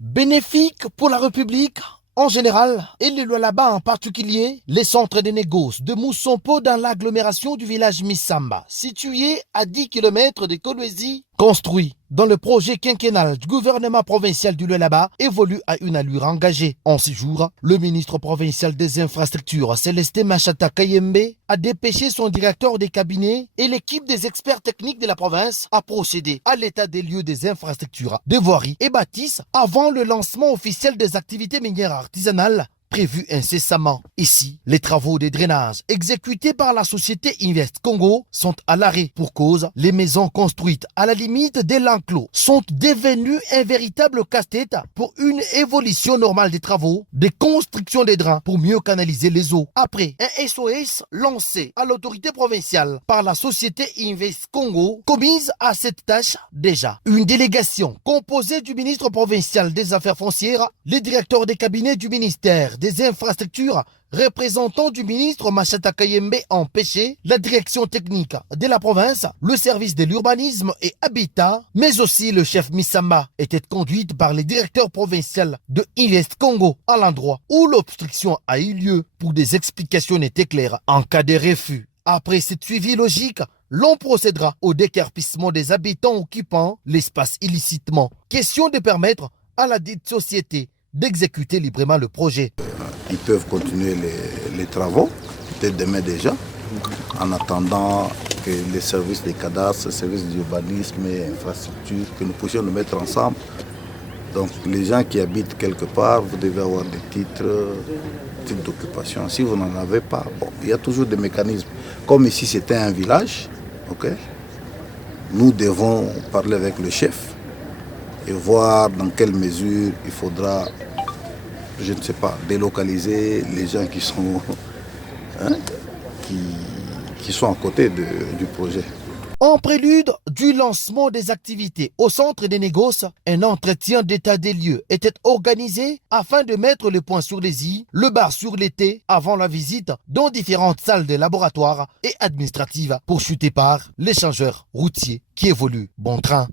Bénéfique pour la République en général et le Lualaba en particulier, les centres de négoce de Moussompo dans l'agglomération du village Missamba, situé à 10 km de Kolwezi, construit dans le projet quinquennal du gouvernement provincial du Lualaba, évolue à une allure engagée. En ce jour, le ministre provincial des infrastructures, Célestin Machata Kayembe, a dépêché son directeur des cabinets et l'équipe des experts techniques de la province à procéder à l'état des lieux des infrastructures, des voiries et bâtisses avant le lancement officiel des activités minières artisanales prévu incessamment. Ici, les travaux de drainage exécutés par la société Invest Congo sont à l'arrêt pour cause. Les maisons construites à la limite de l'enclos sont devenues un véritable casse-tête pour une évolution normale des travaux de construction des drains pour mieux canaliser les eaux. Après un SOS lancé à l'autorité provinciale par la société Invest Congo, commise à cette tâche déjà. Une délégation composée du ministre provincial des Affaires foncières, les directeurs des cabinets du ministère des infrastructures, représentant du ministre Machata Kayembe empêché, la direction technique de la province, le service de l'urbanisme et habitat, mais aussi le chef Missamba, était conduite par le directeur provincial de Invest Congo à l'endroit où l'obstruction a eu lieu pour des explications n'étaient claires. En cas de refus, après cette suivi logique, l'on procédera au décarpissement des habitants occupant l'espace illicitement. Question de permettre à la dite société d'exécuter librement le projet. Ils peuvent continuer les travaux, peut-être demain déjà, en attendant que les services des cadastres, les services d'urbanisme et infrastructures, que nous puissions nous mettre ensemble. Donc les gens qui habitent quelque part, vous devez avoir des titres d'occupation. Si vous n'en avez pas, bon, il y a toujours des mécanismes. Comme ici c'était un village, okay, nous devons parler avec le chef et voir dans quelle mesure il faudra, je ne sais pas, délocaliser les gens qui sont, qui sont à côté du projet. En prélude du lancement des activités au centre des négoces, un entretien d'état des lieux était organisé afin de mettre le point sur les i, le bar sur les t avant la visite dans différentes salles de laboratoire et administratives pour chuter par l'échangeur routier qui évolue bon train.